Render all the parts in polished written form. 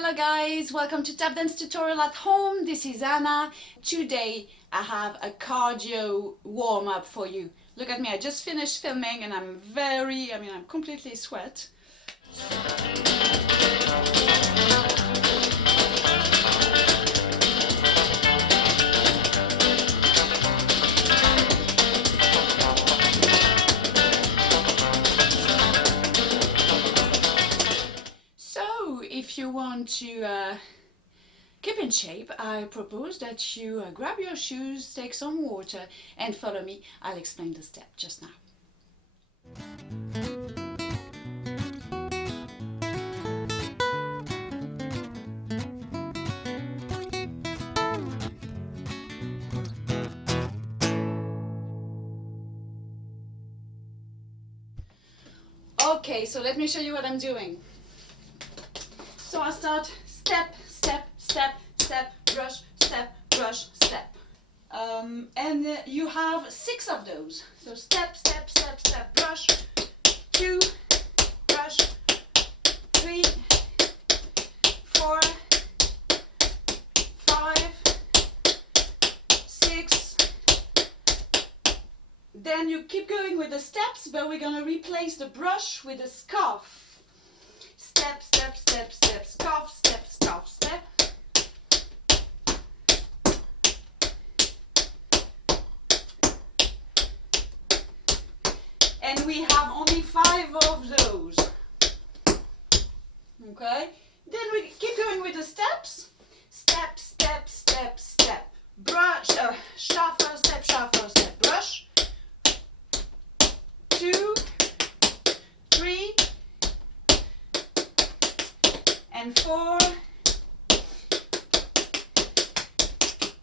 Hello guys, welcome to tap dance tutorial at home. This is Anna. Today I have a cardio warm-up for you. Look at me, I just finished filming and I'm completely sweat. If you want to keep in shape, I propose that you grab your shoes, take some water and follow me. I'll explain the step just now. Okay, so let me show you what I'm doing. So I start step, step, step, step, brush, step, brush, step. And you have 6 of those. So step, step, step, step, brush, 2, brush, 3, 4, 5, 6. Then you keep going with the steps, but we're going to replace the brush with a scarf. Step, step, step, step, scarf, step, scarf, step. And we have only 5 of those. Okay? Then we keep going with the steps. Step, step, step, step. Brush, shuffle, step, brush. 2, 3, and 4,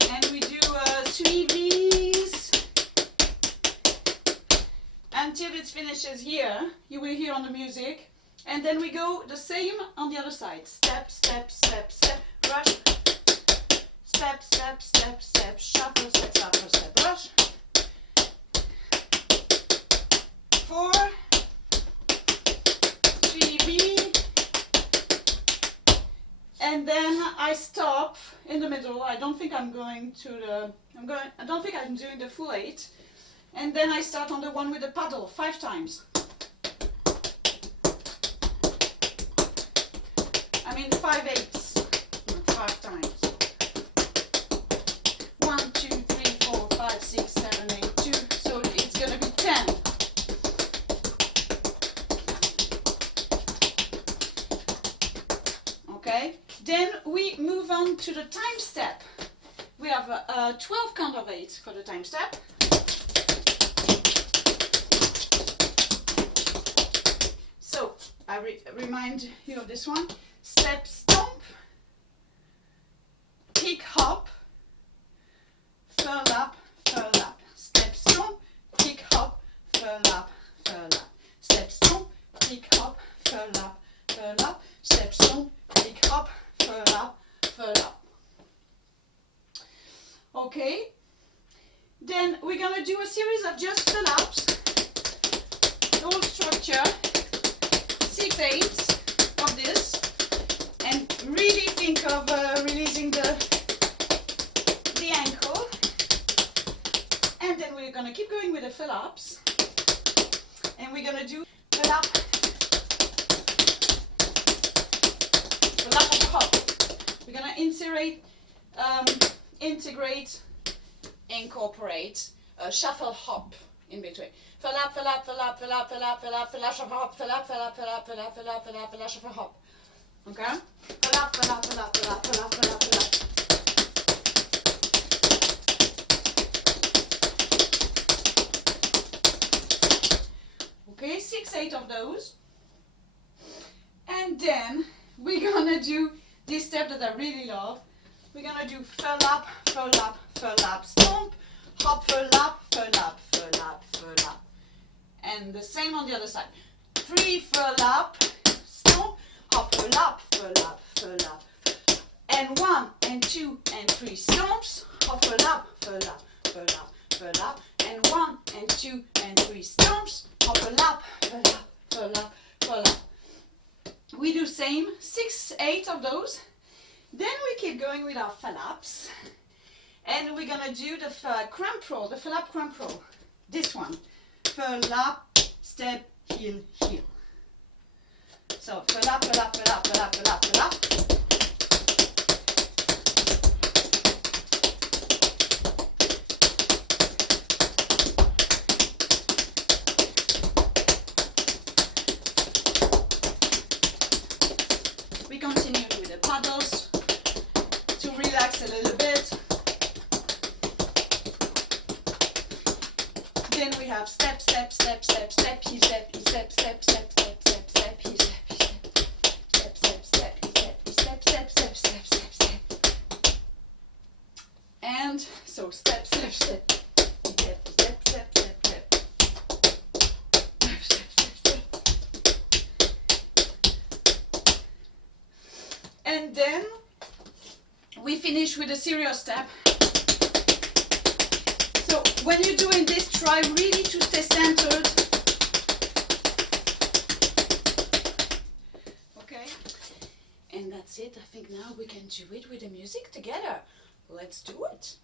and we do 3 V's until it finishes here. You will hear on the music, and then we go the same on the other side. Step, step, step, step, brush, step, step, step, step, shuffle, step, brush. 4, 3 V. And then I stop in the middle. I don't think I'm doing the full 8. And then I start on the one with the paddle 5 times. 5 eighths, not 5 times. 1, 2, 3, 4, 5, 6, 7, 8, 2. So it's gonna be 10. Okay. Then we move on to the time step. We have a 12 count of 8 for the time step. So I remind you of this one. Step, stomp, kick, hop, furlap, furlap. Step, stomp, kick, hop, furlap, furlap. Step, stomp, kick, hop, furlap, furlap. Step, stomp, kick, hop, furlap, furlap. Okay, then we're going to do a series of just felaps. The whole structure, 6 eighths of this, and really think of releasing the ankle. And then we're going to keep going with the felaps, and we're going to do felap, felap and hop. We're going to integrate, incorporate a shuffle hop in between. Felap, felap, felap, felap, felap, felap, felap, shuffle hop, felap, felap, felap, felap, felap, felap, felap, shuffle hop. Okay? Felap, felap, felap, felap, felap, felap, felap. Okay, 6, 8 of those. And then we're gonna do this step that I really love. We're gonna do furlap, furlap, furlap, stomp, hop, furlap, furlap, furlap, furlap. And the same on the other side. 3 furlap, stomp, hop, furlap, furlap, furlap. And 1 and 2 and 3 stomps, hop, furlap, furlap, furlap, furlap. And 1 and 2 and 3 stomps, hop, furlap, furlap, furlap, furlap. We do same 6, 8 of those. Then we keep going with our felaps, and we're gonna do the cramp roll, the felap cramp roll. This one, felap, step, heel, heel. So felap, felap, felap, felap, felap, felap. We continue with the paddles to relax a little bit. Then we have step, step, step, step, step, he step, step, step, step, step, step, step, he step, step, step, step, step, step, step, step, step, step. And so step, step, step, step, step, step, step, step. And then we finish with a serious step. So when you're doing this, try really to stay centered. Okay? And that's it. I think now we can do it with the music together. Let's do it.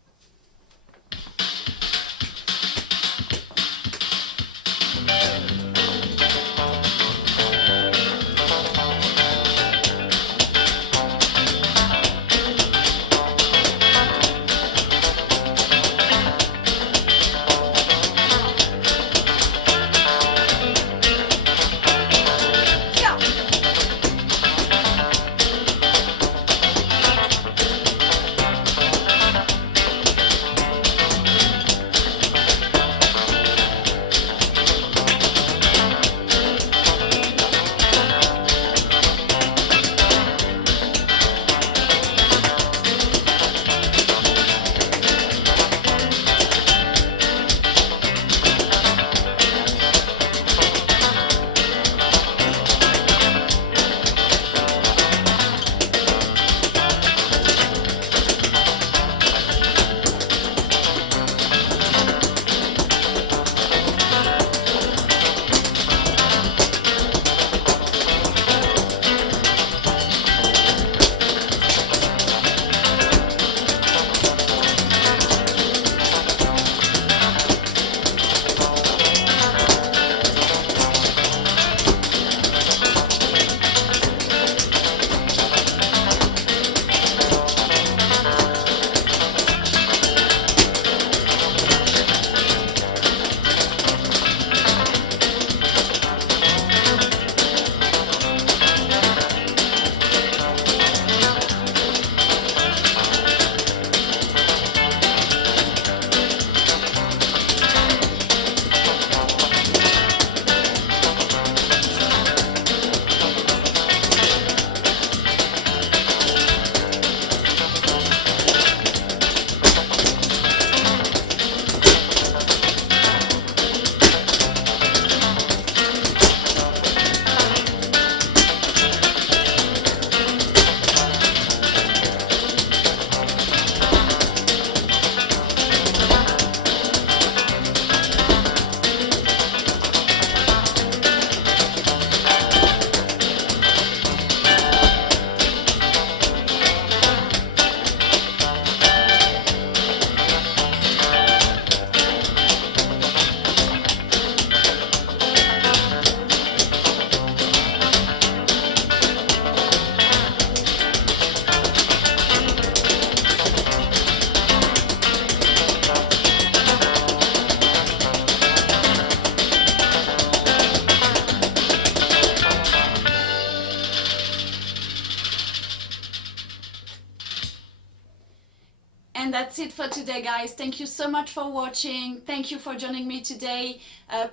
And that's it for today, guys. Thank you so much for watching. Thank you for joining me today.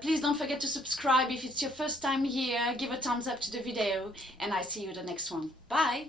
Please don't forget to subscribe if it's your first time here. Give a thumbs up to the video, and I see you in the next one. Bye!